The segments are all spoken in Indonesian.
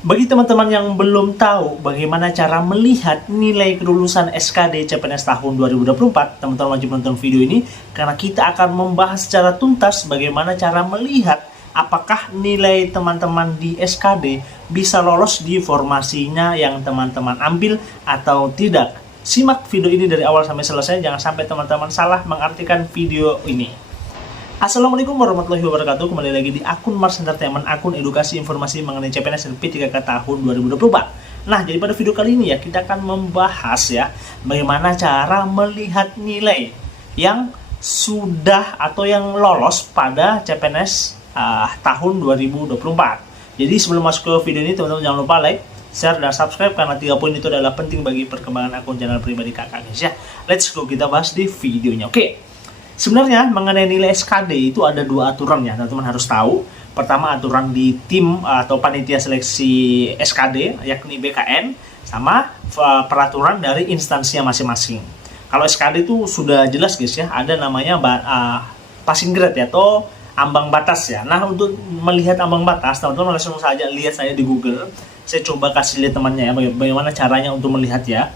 Bagi teman-teman yang belum tahu bagaimana cara melihat nilai kelulusan SKD CPNS tahun 2024, teman-teman wajib nonton video ini karena kita akan membahas secara tuntas bagaimana cara melihat apakah nilai teman-teman di SKD bisa lolos di formasinya yang teman-teman ambil atau tidak. Simak video ini dari awal sampai selesai, jangan sampai teman-teman salah mengartikan video ini. Assalamualaikum warahmatullahi wabarakatuh. Kembali lagi di akun Mars Entertainment, akun edukasi informasi mengenai CPNS dan P3K tahun 2024. Nah, jadi pada video kali ini ya kita akan membahas ya bagaimana cara melihat nilai yang sudah atau yang lolos pada CPNS tahun 2024. Jadi sebelum masuk ke video ini, teman-teman jangan lupa like, share, dan subscribe karena 3 poin itu adalah penting bagi perkembangan akun channel pribadi kakak guys ya. Let's go, kita bahas di videonya. Oke. Sebenarnya mengenai nilai SKD itu ada 2 aturan ya, teman-teman harus tahu. Pertama, aturan di tim atau panitia seleksi SKD yakni BKN, sama peraturan dari instansinya masing-masing. Kalau SKD itu sudah jelas guys ya, ada namanya passing grade ya, atau ambang batas ya. Nah, untuk melihat ambang batas, teman-teman langsung saja lihat saya di Google. Saya coba kasih lihat temannya ya, bagaimana caranya untuk melihat ya.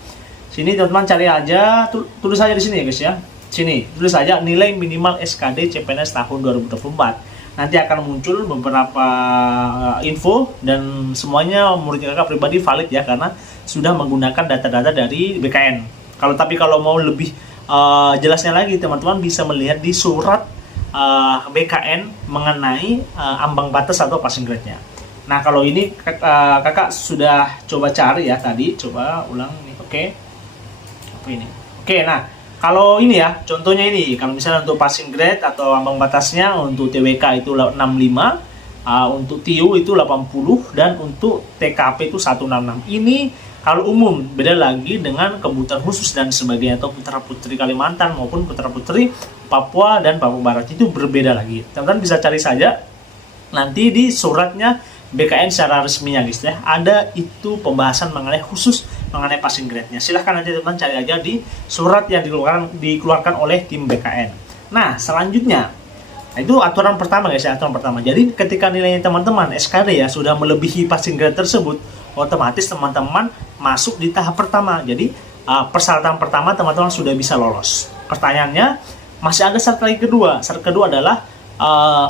Sini teman-teman cari aja, tulis saja di sini ya guys ya. Sini, tulis saja nilai minimal SKD CPNS tahun 2024. Nanti akan muncul beberapa info dan semuanya menurut kakak pribadi valid ya, karena sudah menggunakan data-data dari BKN. Kalau mau lebih jelasnya lagi, teman-teman bisa melihat di surat BKN mengenai ambang batas atau passing grade-nya. Nah, kalau ini kakak sudah coba cari ya tadi, coba ulang nih. Oke. Apa ini? Oke, nah kalau ini ya, contohnya ini, kalau misalnya untuk passing grade atau ambang batasnya untuk TWK itu 65, untuk TIU itu 80, dan untuk TKP itu 166. Ini kalau umum, beda lagi dengan kebutuhan khusus dan sebagainya, atau putra-putri Kalimantan maupun putra-putri Papua dan Papua Barat itu berbeda lagi. Teman-teman bisa cari saja nanti di suratnya BKN secara resminya guys ya, ada itu pembahasan mengenai khusus mengenai passing grade-nya. Silahkan nanti teman-teman cari aja di surat yang dikeluarkan oleh tim BKN. Nah, selanjutnya, itu aturan pertama guys ya, aturan pertama. Jadi ketika nilainya teman-teman SKD ya sudah melebihi passing grade tersebut, otomatis teman-teman masuk di tahap pertama. Jadi persyaratan pertama teman-teman sudah bisa lolos. Pertanyaannya, masih ada syarat lagi kedua. Syarat kedua adalah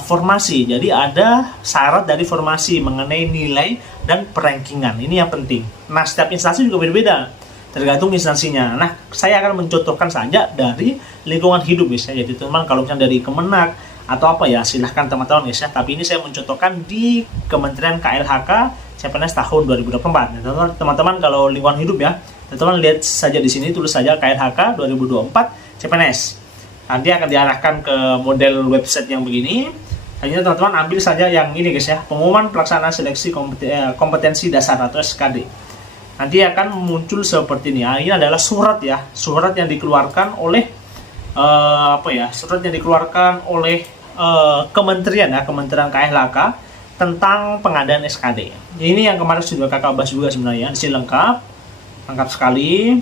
formasi. Jadi ada syarat dari formasi mengenai nilai dan perankingan. Ini yang penting. Nah, setiap instansi juga berbeda, tergantung instansinya. Nah, saya akan mencontohkan saja dari lingkungan hidup guys ya. Jadi teman-teman kalau misalnya dari Kemenak atau apa ya, silahkan teman-teman guys ya. Tapi ini saya mencontohkan di Kementerian KLHK CPNS tahun 2024. Nah, teman-teman kalau lingkungan hidup ya, teman-teman lihat saja di sini, tulis saja KLHK 2024 CPNS. Nanti akan diarahkan ke model website yang begini. Hanya teman-teman ambil saja yang ini guys ya, pengumuman pelaksanaan seleksi kompetensi dasar atau SKD. Nanti akan muncul seperti ini. Nah, ini adalah surat ya, surat yang dikeluarkan oleh surat yang dikeluarkan oleh kementerian ya, Kementerian KLHK tentang pengadaan SKD. Ini yang kemarin sudah kakak bahas juga sebenarnya. Di sini lengkap sekali.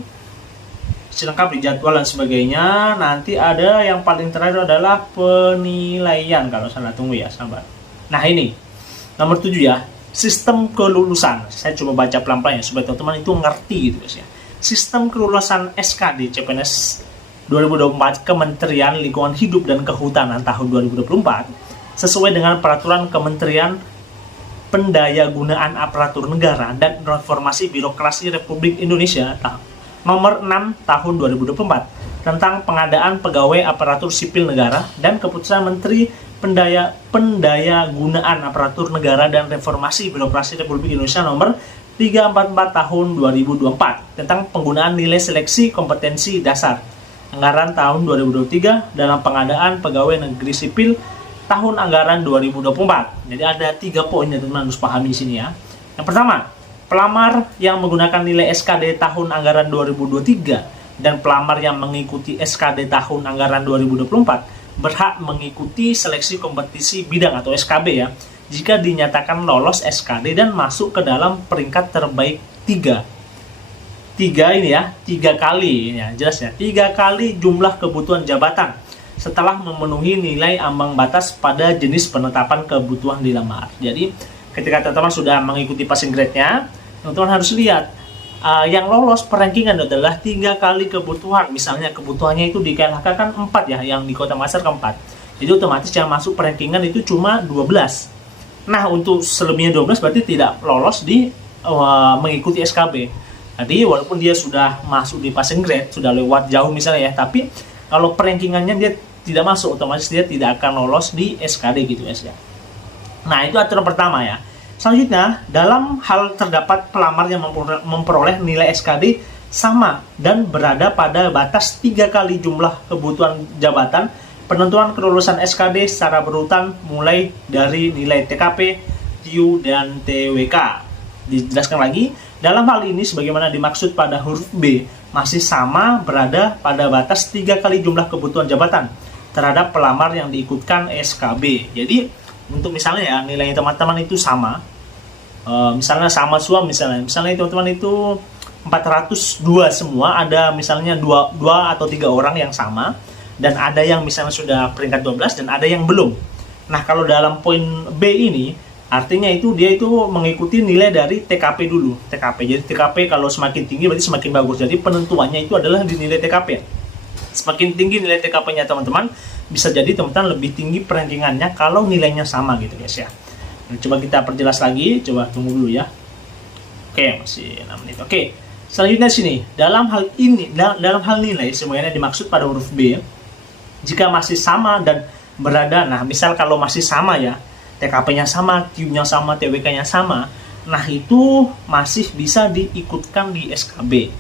Lengkap di jadwal dan sebagainya. Nanti ada yang paling terakhir adalah penilaian, kalau salah tunggu ya sahabat. Nah, ini nomor 7 ya, sistem kelulusan. Saya coba baca pelan-pelan ya supaya teman-teman itu ngerti gitu guys ya. Sistem kelulusan SKD CPNS 2024 Kementerian Lingkungan Hidup dan Kehutanan tahun 2024 sesuai dengan peraturan Kementerian Pendayagunaan Aparatur Negara dan Reformasi Birokrasi Republik Indonesia Nomor 6 tahun 2024 tentang pengadaan pegawai aparatur sipil negara dan keputusan Menteri Pendayagunaan Aparatur Negara dan Reformasi Birokrasi Republik Indonesia nomor 344 tahun 2024 tentang penggunaan nilai seleksi kompetensi dasar anggaran tahun 2023 dalam pengadaan pegawai negeri sipil tahun anggaran 2024. Jadi ada 3 poin yang teman-teman harus pahami di sini ya. Yang pertama, pelamar yang menggunakan nilai SKD tahun anggaran 2023 dan pelamar yang mengikuti SKD tahun anggaran 2024 berhak mengikuti seleksi kompetisi bidang atau SKB ya, jika dinyatakan lolos SKD dan masuk ke dalam peringkat terbaik 3 ini ya, 3 kali ya, jelas ya, 3 kali jumlah kebutuhan jabatan setelah memenuhi nilai ambang batas pada jenis penetapan kebutuhan dilamar. Jadi ketika teman-teman sudah mengikuti passing grade-nya, teman-teman harus lihat yang lolos perankingan adalah 3 kali kebutuhan. Misalnya kebutuhannya itu di KLHK kan 4 ya, yang di Kota Makassar keempat. Jadi otomatis yang masuk perankingan itu cuma 12. Nah, untuk selebihnya 12 berarti tidak lolos di mengikuti SKB. Jadi walaupun dia sudah masuk di passing grade, sudah lewat jauh misalnya ya, tapi kalau perankingannya dia tidak masuk, otomatis dia tidak akan lolos di SKD gitu guys ya. Nah, itu aturan pertama ya. Selanjutnya, dalam hal terdapat pelamar yang memperoleh nilai SKD sama dan berada pada batas 3 kali jumlah kebutuhan jabatan, penentuan kelulusan SKD secara berurutan mulai dari nilai TKP, TIU, dan TWK. Dijelaskan lagi, dalam hal ini sebagaimana dimaksud pada huruf B, masih sama berada pada batas 3 kali jumlah kebutuhan jabatan terhadap pelamar yang diikutkan SKB. Jadi, untuk misalnya ya, nilai teman-teman itu sama, misalnya sama semua, misalnya teman-teman itu 402 semua, ada misalnya 2 atau 3 orang yang sama, dan ada yang misalnya sudah peringkat 12 dan ada yang belum. Nah, kalau dalam poin B ini, artinya itu dia itu mengikuti nilai dari TKP dulu. Jadi TKP kalau semakin tinggi berarti semakin bagus. Jadi penentuannya itu adalah di nilai TKP. Semakin tinggi nilai TKP-nya teman-teman, bisa jadi teman-teman lebih tinggi perankingannya kalau nilainya sama gitu guys ya. Nah, coba kita perjelas lagi, coba tunggu dulu ya. Oke, masih 6 menit. Oke, selanjutnya sini, dalam hal nilai semuanya dimaksud pada huruf B, jika masih sama dan berada, nah misal kalau masih sama ya, TKP-nya sama, TIU-nya sama, TWK-nya sama, nah itu masih bisa diikutkan di SKB.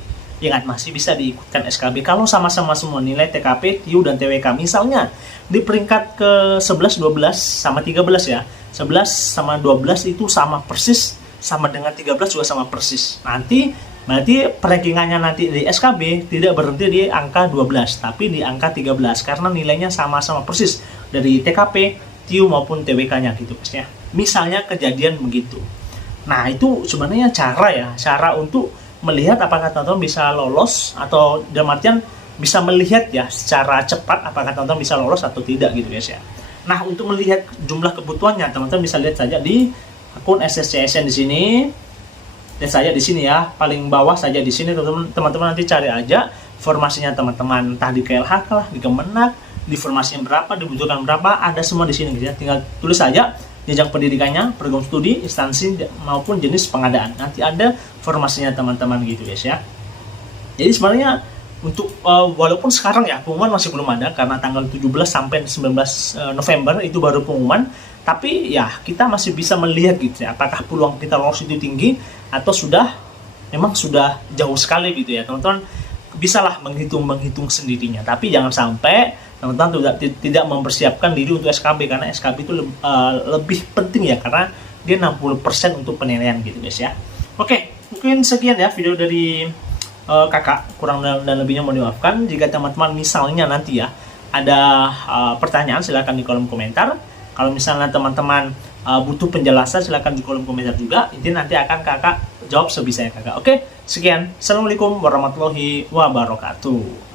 Ingat, masih bisa diikutkan SKB kalau sama-sama semua nilai TKP, TIU, dan TWK. Misalnya di peringkat ke 11, 12, sama 13 ya, 11 sama 12 itu sama persis, sama dengan 13 juga sama persis. Nanti berarti perankingannya nanti di SKB tidak berhenti di angka 12, tapi di angka 13 karena nilainya sama-sama persis dari TKP, TIU maupun TWK-nya gitu guys ya. Misalnya kejadian begitu. Nah, itu sebenarnya cara untuk melihat apakah teman-teman bisa lolos, atau dalam artian bisa melihat ya secara cepat apakah teman-teman bisa lolos atau tidak gitu guys ya. Nah, untuk melihat jumlah kebutuhannya teman-teman bisa lihat saja di akun SSCSN di sini. Lihat saja di sini ya, paling bawah saja di sini teman-teman nanti cari aja formasinya teman-teman, entah di KLHK lah, di Kemenak, di formasi yang berapa, dibutuhkan berapa, ada semua di sini guys ya. Tinggal tulis saja jenjang pendidikannya, program studi, instansi maupun jenis pengadaan. Nanti ada formasinya teman-teman gitu guys ya. Jadi sebenarnya untuk walaupun sekarang ya pengumuman masih belum ada karena tanggal 17 sampai 19 November itu baru pengumuman, tapi ya kita masih bisa melihat gitu ya apakah peluang kita lolos itu tinggi atau memang sudah jauh sekali gitu ya. Teman-teman bisalah menghitung sendirinya, tapi jangan sampai teman-teman tidak mempersiapkan diri untuk SKB, karena SKB itu lebih penting ya, karena dia 60% untuk penilaian gitu guys ya. Oke, mungkin sekian ya video dari kakak, kurang dan lebihnya mohon dimaafkan. Jika teman-teman misalnya nanti ya ada pertanyaan, silahkan di kolom komentar. Kalau misalnya teman-teman butuh penjelasan, silahkan di kolom komentar juga. Ini nanti akan kakak jawab sebisanya kakak. Oke, sekian. Assalamualaikum warahmatullahi wabarakatuh.